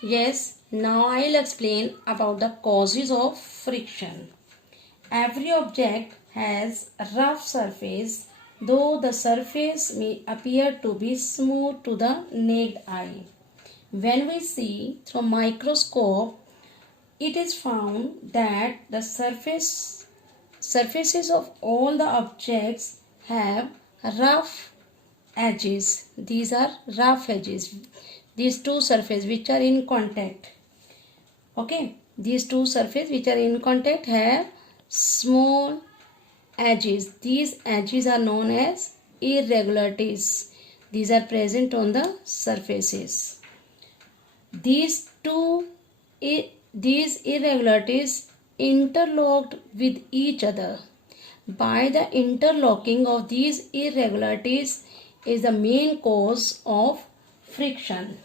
Yes, now I'll explain about the causes of friction. Every object has a rough surface, though the surface may appear to be smooth to the naked eye. When we see through microscope, it is found that the surfaces of all the objects have rough edges. These are rough edges. These two surfaces which are in contact. Okay, these two surfaces which are in contact have small edges. These edges are known as irregularities. These are present on the surfaces. These irregularities interlocked with each other. By the interlocking of these irregularities is the main cause of friction.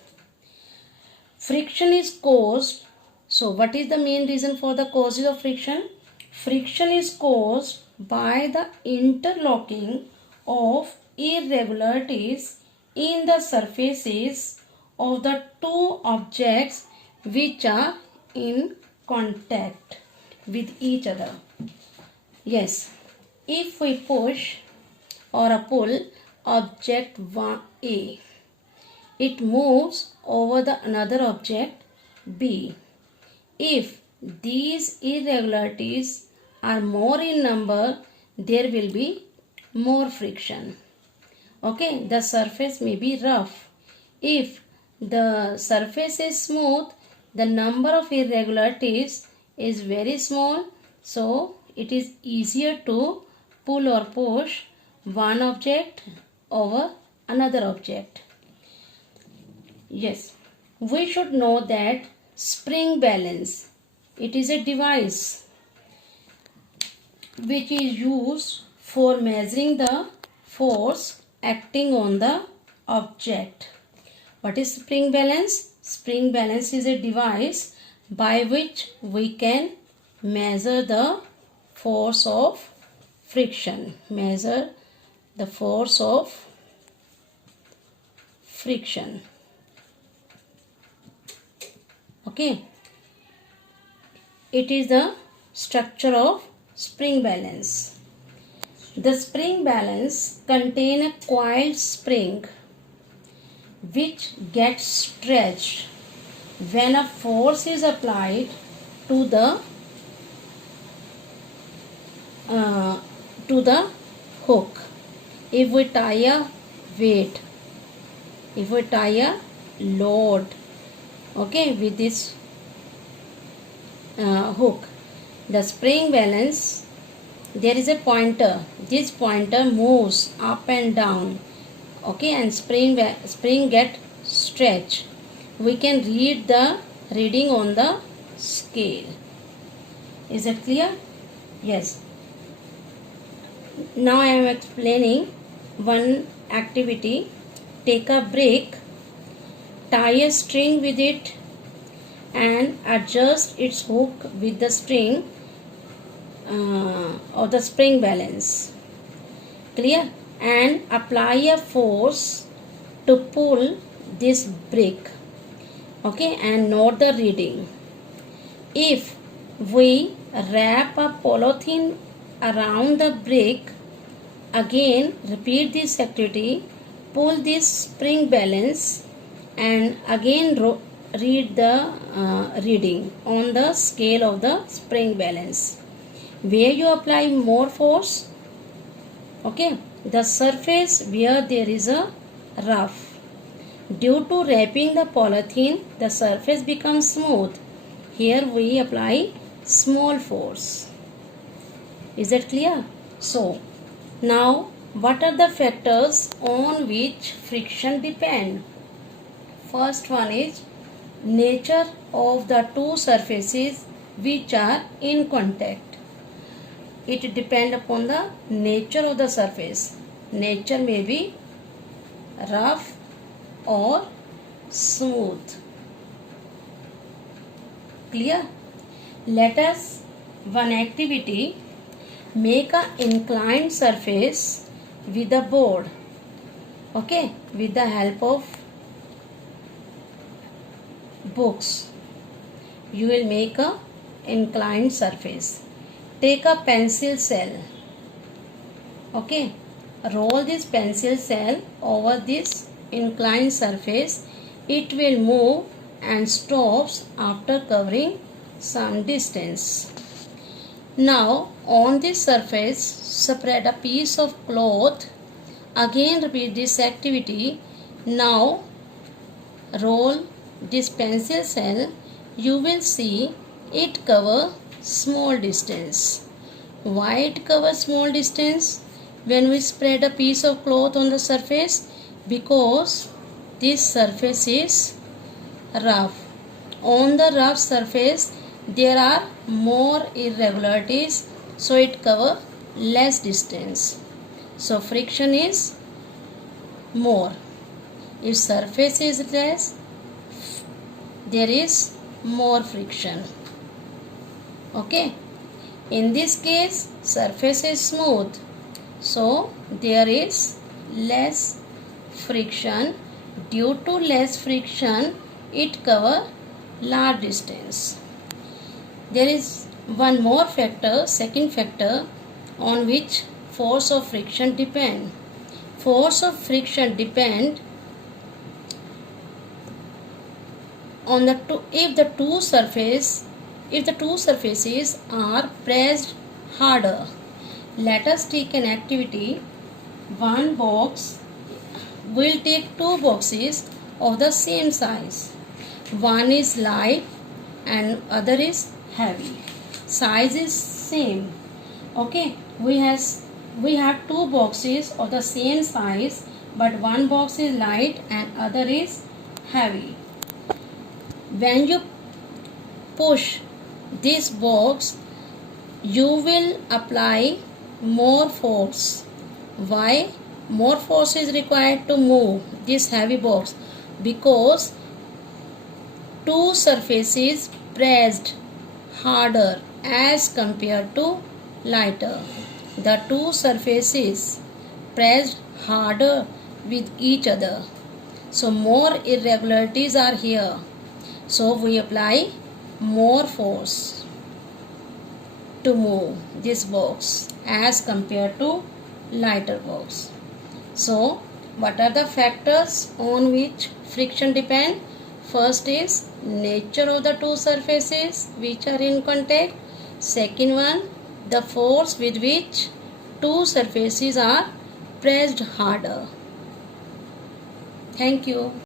Friction is caused. So what is the main reason for the causes of friction? Friction is caused by the interlocking of irregularities in the surfaces of the two objects which are in contact with each other. Yes, if we push or pull object A, it moves over the another object B. If these irregularities are more in number, there will be more friction. Okay, the surface may be rough. If the surface is smooth, the number of irregularities is very small, so it is easier to pull or push one object over another object. Yes, we should know that spring balance, it is a device which is used for measuring the force acting on the object. What is spring balance? Spring balance is a device by which we can measure the force of friction. Measure the force of friction. Okay. It is the structure of spring balance. The spring balance contains a coiled spring which gets stretched when a force is applied to the hook. If we tie a weight, if we tie a load, okay, with this hook, the spring balance, there is a pointer. This pointer moves up and down, okay, and spring get stretched. We can read the reading on the scale. Is it clear? Yes. Now I am explaining one activity. Take a brick, tie a string with it, and adjust its hook with the string of the spring balance. Clear? And apply a force to pull this brick. Okay, and note the reading. If we wrap a polythene around the brick, again repeat this activity, pull this spring balance, and again read the reading on the scale of the spring balance. Where you apply more force, okay, the surface where there is a rough. Due to wrapping the polythene, the surface becomes smooth. Here we apply small force. Is that clear? So, now what are the factors on which friction depend? First one is nature of the two surfaces which are in contact. It depends upon the nature of the surface. Nature may be rough or smooth. Clear? Let us one activity. Make an inclined surface with a board. Okay, with the help of books, you will make a inclined surface. Take a pencil shell. Okay, roll this pencil shell over this inclined surface. It will move and stops after covering some distance. Now on this surface spread a piece of cloth. Again repeat this activity. Now roll this pencil shell. You will see it cover small distance. Why it covers small distance when we spread a piece of cloth on the surface? Because this surface is rough. On the rough surface there are more irregularities, so it covers less distance. So friction is more. If surface is less, there is more friction. Okay. In this case, surface is smooth, so there is less friction. Due to less friction, it covers large distance. There is one more factor, second factor, on which force of friction depend. Force of friction depend on the if the two surfaces are pressed harder. Let us take an activity. One box will take two boxes of the same size. One is light and other is heavy. Size is same. Okay, we have two boxes of the same size, but one box is light and other is heavy. When you push this box, you will apply more force. Why more force is required to move this heavy box? Because two surfaces pressed harder as compared to lighter. The two surfaces pressed harder with each other, so more irregularities are here. So we apply more force to move this box as compared to lighter box. So what are the factors on which friction depend? First is nature of the two surfaces which are in contact. Second one, the force with which two surfaces are pressed harder. Thank you.